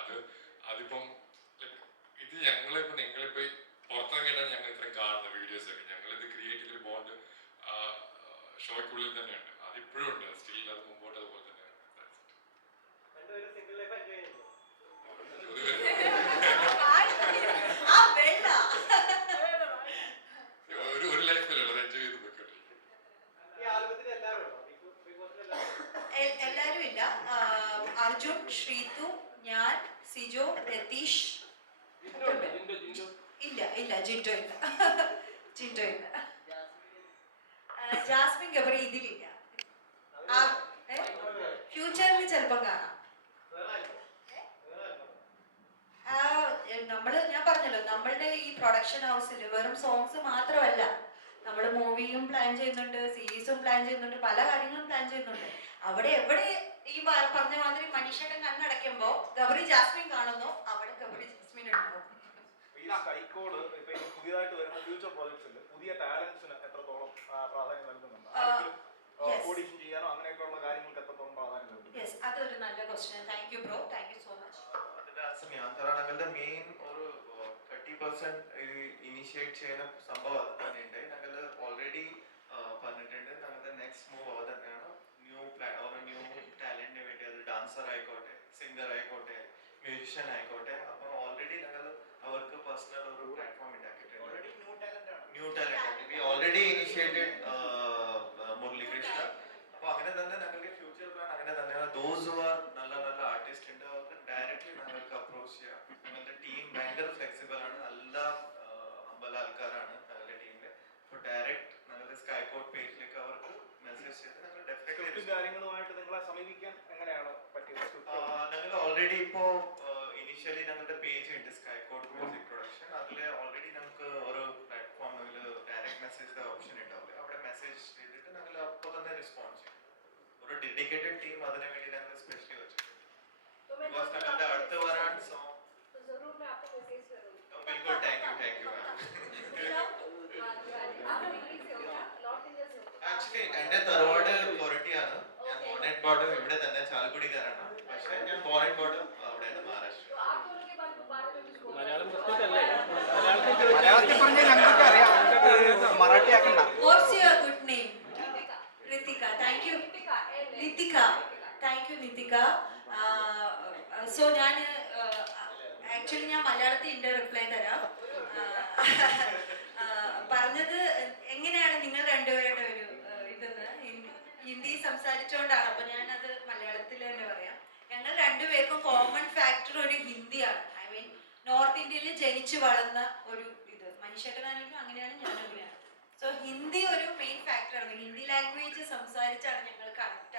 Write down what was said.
അത് അതിപ്പം like, ഇത് ഞങ്ങളിപ്പോ നിങ്ങളിപ്പോ ഈ പുറത്തിറങ്ങിയിട്ടാണ് ഞങ്ങൾ ഇത്രയും കാണുന്ന വീഡിയോസ് ഒക്കെ. ഞങ്ങൾ ഇത് ക്രിയേറ്റ് ചെയ്തൊരു ബോണ്ട് ഷോയ്ക്കുള്ളിൽ തന്നെയുണ്ട് അതിപ്പോഴും ഉണ്ട്. സ്റ്റിൽ അത് മുമ്പോട്ട് അർജുൻ ശ്രീതു ഞാൻ സിജോ രതീഷ്. ഇല്ല ഇല്ല ജിൻഡോ ഇല്ല. ജിൻഡോ ഇല്ല. ജാസ്മിൻ ഗബറി ഇതിലില്ല. ഫ്യൂച്ചറിൽ ചിലപ്പം കാണാം. നമ്മൾ ഞാൻ പറഞ്ഞല്ലോ നമ്മളുടെ ഈ പ്രൊഡക്ഷൻ ഹൗസിൽ വെറും സോങ്സ് മാത്രമല്ല. നമ്മൾ മൂവിയും പ്ലാൻ ചെയ്യുന്നുണ്ട് സീരീസും പ്ലാൻ ചെയ്യുന്നുണ്ട് പല കാര്യങ്ങളും പ്ലാൻ ചെയ്യുന്നുണ്ട്. അവിടെ എവിടെ ഈ പറഞ്ഞ മാതിരി മനുഷ്യന്റെ കണ്ണടയ്ക്കുമ്പോ ഗൗരി ജാസ്മിൻ കാണുന്നു. അവിടെ ഗൗരി ജാസ്മിൻ ഉണ്ടാവും ഈ ഇപ്പൊ പുതിയതായിട്ട് വരുന്ന ഫ്യൂച്ചർ പ്രോജക്ട്സിൽ പുതിയ ടാലൻസിന് എത്രത്തോളം പ്രാധാന്യം നൽകുന്നുണ്ട്? ഓഡിഷൻ ചെയ്യാനോ അങ്ങനെയൊക്കെയുള്ള കാര്യങ്ങൾക്ക് എത്രത്തോളം പ്രാധാന്യം നൽകുന്നു അതൊരു നല്ല question thank you bro thank you so much ഞങ്ങളുടെ മെയിൻ ഒരു തേർട്ടി പെർസെന്റ് ഇനിഷ്യേറ്റ് ചെയ്യുന്ന സംഭവം അത് തന്നെയുണ്ട് ഞങ്ങൾ ഓൾറെഡി പറഞ്ഞിട്ടുണ്ട് ഞങ്ങളുടെ നെക്സ്റ്റ് മൂവ് അത് തന്നെയാണ് ന്യൂ പ്ലാൻ ഒരു ന്യൂ ടാലന്റിന് വേണ്ടി അത് ഡാൻസർ ആയിക്കോട്ടെ സിംഗർ ആയിക്കോട്ടെ മ്യൂസിഷ്യൻ ആയിക്കോട്ടെ അപ്പൊ ഓൾറെഡി ഞങ്ങൾ അവർക്ക് പേഴ്സണൽ ഒരു പ്ലാറ്റ്ഫോം ഉണ്ടാക്കിയിട്ടുണ്ട്. New talent we already initiated Murali Krishna അപ്പൊ അങ്ങനെ തന്നെ ഞങ്ങളുടെ ഫ്യൂച്ചർ പ്ലാൻ അങ്ങനെ തന്നെയാണ് ദോസ് ആർ നല്ല നല്ല ആർട്ടിസ്റ്റ് ഉണ്ട് അവർക്ക് ഡയറക്റ്റ്ലി ഞങ്ങൾക്ക് അപ്രോച്ച് ചെയ്യാം. ഞങ്ങളുടെ ടീം ഭയങ്കര ഫ്ലെക്സിബിൾ ആണ്. എല്ലാ അമ്പല ആൾക്കാരാണ് ഞങ്ങളുടെ ടീമിൽ അപ്പോൾ ഡയറക്റ്റ് ഞങ്ങളുടെ സ്കൈകോട്ട് പേജിലേക്ക് അവർക്ക് മെസ്സേജ് ചെയ്ത് ഞങ്ങൾ ഡെഫിനറ്റ്ലി കാര്യങ്ങളുമായിട്ട് നിങ്ങളെ സമീപിക്കാൻ എങ്ങനെയാണ്? ಆಲ್ರೆಡಿ ಇಪ್ಪೋ ಇನಿಷಿಯಲಿ ನಮ್ಮದು ಪೇಜ್ ഉണ്ട് ಸ್ಕೈ ಕೋಡ್ ಮ್ಯೂಸಿಕ್ ಪ್ರೊಡಕ್ಷನ್ അതില് ഓൾറെഡി നമുക്ക് ഒരു പ്ലാറ്റ്ഫോം അതില് ഡയറക്റ്റ് മെസ്സേജ് ഓപ്ഷൻ ഉണ്ടാവില്ല അവിടെ മെസ്സേജ് ചെയ്തിട്ട് ഞങ്ങൾ അപ്പോൾ തന്നെ റെസ്പോൺസ് ചെയ്യും ഒരു ഡെഡിക്കേറ്റഡ് ടീം അതിനു വേണ്ടി ഞങ്ങൾ സ്പെഷ്യലി വെച്ചിട്ടുണ്ട് ബിക്കോസ് ഞങ്ങളുടെ അടുത്ത വരാൻ സോ ज़रूर मैं आपको मैसेज करूँगी बिल्कुल thank you thank you actually എന്റെ തറവാട് കൊരട്ടിയാണ് ഞാൻ മോണേറ്റ് പാടും ഇവിടെ തന്നെ ചാലക്കുടിക്കാരാണ് പക്ഷേ ഞാൻ ഫോറിൻ പോയിട്ടും അവിടെയാണ് മഹാരാഷ്ട്ര. മലയാളം പ്രശ്നമല്ലേ മലയാളത്തിൽ പറഞ്ഞാൽ ഞങ്ങൾക്ക് അറിയാം. മറാഠി ആക്കണ്ട. What's your good name Ritika thank you Ritika so ഞാൻ ആക്ച്വലി ഞാൻ മലയാളത്തിൽ എന്റെ റിപ്ലൈ തരാം. Uh, uh, പറഞ്ഞത് എങ്ങനെയാണ് നിങ്ങൾ രണ്ടുപേരുടെ ഒരു uh, ഇതെന്ന്? ഹിന്ദി സംസാരിച്ചുകൊണ്ടാണ് അപ്പൊ ഞാൻ അത് മലയാളത്തിൽ തന്നെ പറയാം. രണ്ടുപേർക്കും കോമൺ ഫാക്ടർ ഒരു ഹിന്ദിയാണ്. ഐ മീൻ നോർത്ത് ഇന്ത്യയിൽ ജനിച്ചു വളർന്ന ഒരു ഇത്. മനുഷ്യട്ടനാണെങ്കിലും അങ്ങനെയാണ് ഞാൻ അങ്ങനെയാണ് സോ ഹിന്ദി ഒരു മെയിൻ ഫാക്ടറാണ് ഹിന്ദി ലാംഗ്വേജ് സംസാരിച്ചാണ് ഞങ്ങൾ കണക്ട് ആവുന്നത്